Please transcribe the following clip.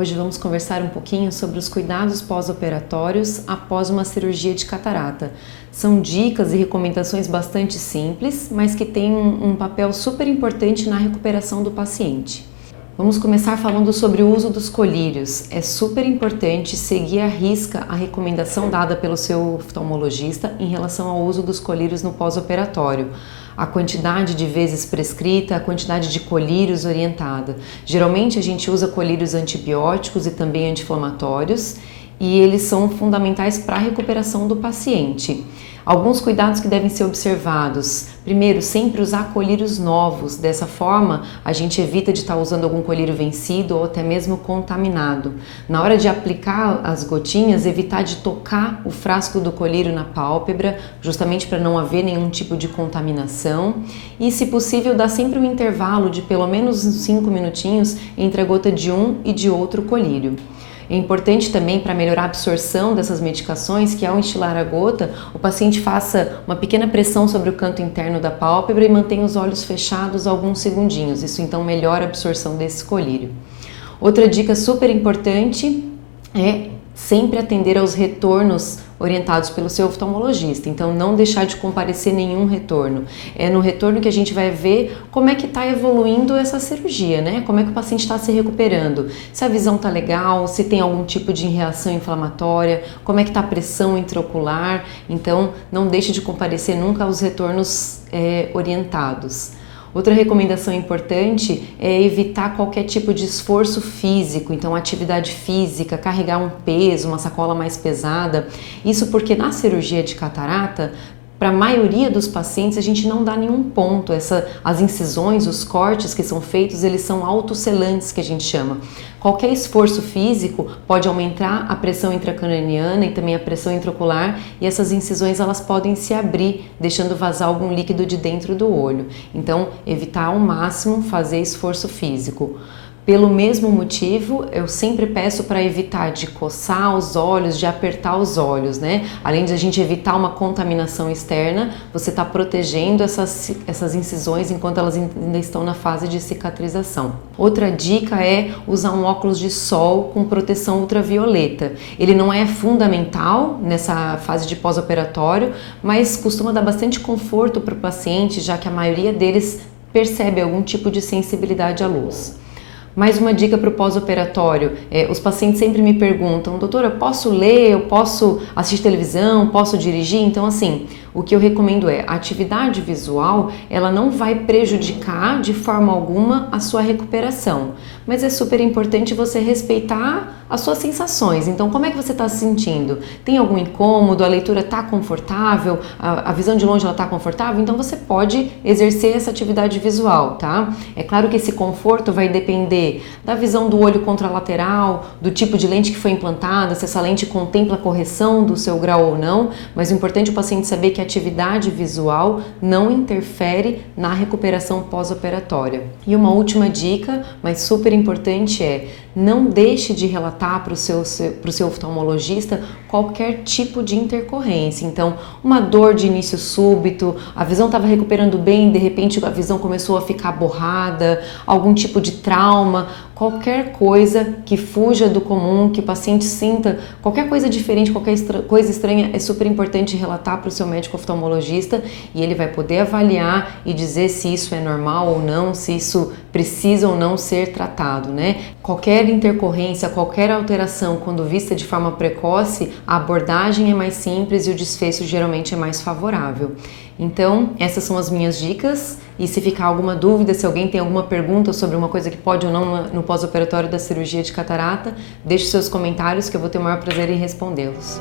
Hoje vamos conversar um pouquinho sobre os cuidados pós-operatórios após uma cirurgia de catarata. São dicas e recomendações bastante simples, mas que têm um papel super importante na recuperação do paciente. Vamos começar falando sobre o uso dos colírios. É super importante seguir à risca a recomendação dada pelo seu oftalmologista em relação ao uso dos colírios no pós-operatório. A quantidade de vezes prescrita, a quantidade de colírios orientada. Geralmente a gente usa colírios antibióticos e também anti-inflamatórios e eles são fundamentais para a recuperação do paciente. Alguns cuidados que devem ser observados. Primeiro, sempre usar colírios novos. Dessa forma, a gente evita de estar usando algum colírio vencido ou até mesmo contaminado. Na hora de aplicar as gotinhas, evitar de tocar o frasco do colírio na pálpebra, justamente para não haver nenhum tipo de contaminação. E, se possível, dar sempre um intervalo de pelo menos 5 minutinhos entre a gota de um e de outro colírio. É importante também, para melhorar a absorção dessas medicações, que ao instilar a gota, o paciente faça uma pequena pressão sobre o canto interno da pálpebra e mantenha os olhos fechados alguns segundinhos. Isso então melhora a absorção desse colírio. Outra dica super importante é sempre atender aos retornos orientados pelo seu oftalmologista, então não deixar de comparecer nenhum retorno. É no retorno que a gente vai ver como é que está evoluindo essa cirurgia, né? Como é que o paciente está se recuperando, se a visão está legal, se tem algum tipo de reação inflamatória, como é que está a pressão intraocular, então não deixe de comparecer nunca aos retornos orientados. Outra recomendação importante é evitar qualquer tipo de esforço físico, então atividade física, carregar um peso, uma sacola mais pesada. Isso porque na cirurgia de catarata, para a maioria dos pacientes, a gente não dá nenhum ponto. As incisões, os cortes que são feitos, eles são autosselantes, que a gente chama. Qualquer esforço físico pode aumentar a pressão intracraniana e também a pressão intraocular, e essas incisões elas podem se abrir, deixando vazar algum líquido de dentro do olho. Então, evitar ao máximo fazer esforço físico. Pelo mesmo motivo, eu sempre peço para evitar de coçar os olhos, de apertar os olhos, né? Além de a gente evitar uma contaminação externa, você está protegendo essas incisões enquanto elas ainda estão na fase de cicatrização. Outra dica é usar um óculos de sol com proteção ultravioleta. Ele não é fundamental nessa fase de pós-operatório, mas costuma dar bastante conforto para o paciente, já que a maioria deles percebe algum tipo de sensibilidade à luz. Mais uma dica para o pós-operatório, os pacientes sempre me perguntam, doutora, eu posso ler, eu posso assistir televisão, posso dirigir? Então assim, o que eu recomendo é, a atividade visual, ela não vai prejudicar de forma alguma a sua recuperação, mas é super importante você respeitar as suas sensações. Então como é que você está se sentindo? Tem algum incômodo? A leitura está confortável? A visão de longe está confortável? Então você pode exercer essa atividade visual, tá? É claro que esse conforto vai depender da visão do olho contralateral, do tipo de lente que foi implantada, se essa lente contempla a correção do seu grau ou não, mas o importante é o paciente saber que a atividade visual não interfere na recuperação pós-operatória. E uma última dica, mas super importante, é não deixe de relatar para o seu oftalmologista qualquer tipo de intercorrência. Então, uma dor de início súbito, a visão estava recuperando bem, de repente a visão começou a ficar borrada, algum tipo de trauma, qualquer coisa que fuja do comum, que o paciente sinta, qualquer coisa diferente, qualquer coisa estranha, é super importante relatar para o seu médico oftalmologista e ele vai poder avaliar e dizer se isso é normal ou não, se isso precisa ou não ser tratado, né? Qualquer intercorrência, qualquer alteração, quando vista de forma precoce, a abordagem é mais simples e o desfecho geralmente é mais favorável. Então, essas são as minhas dicas e se ficar alguma dúvida, se alguém tem alguma pergunta sobre uma coisa que pode ou não no pós-operatório da cirurgia de catarata, deixe seus comentários que eu vou ter o maior prazer em respondê-los.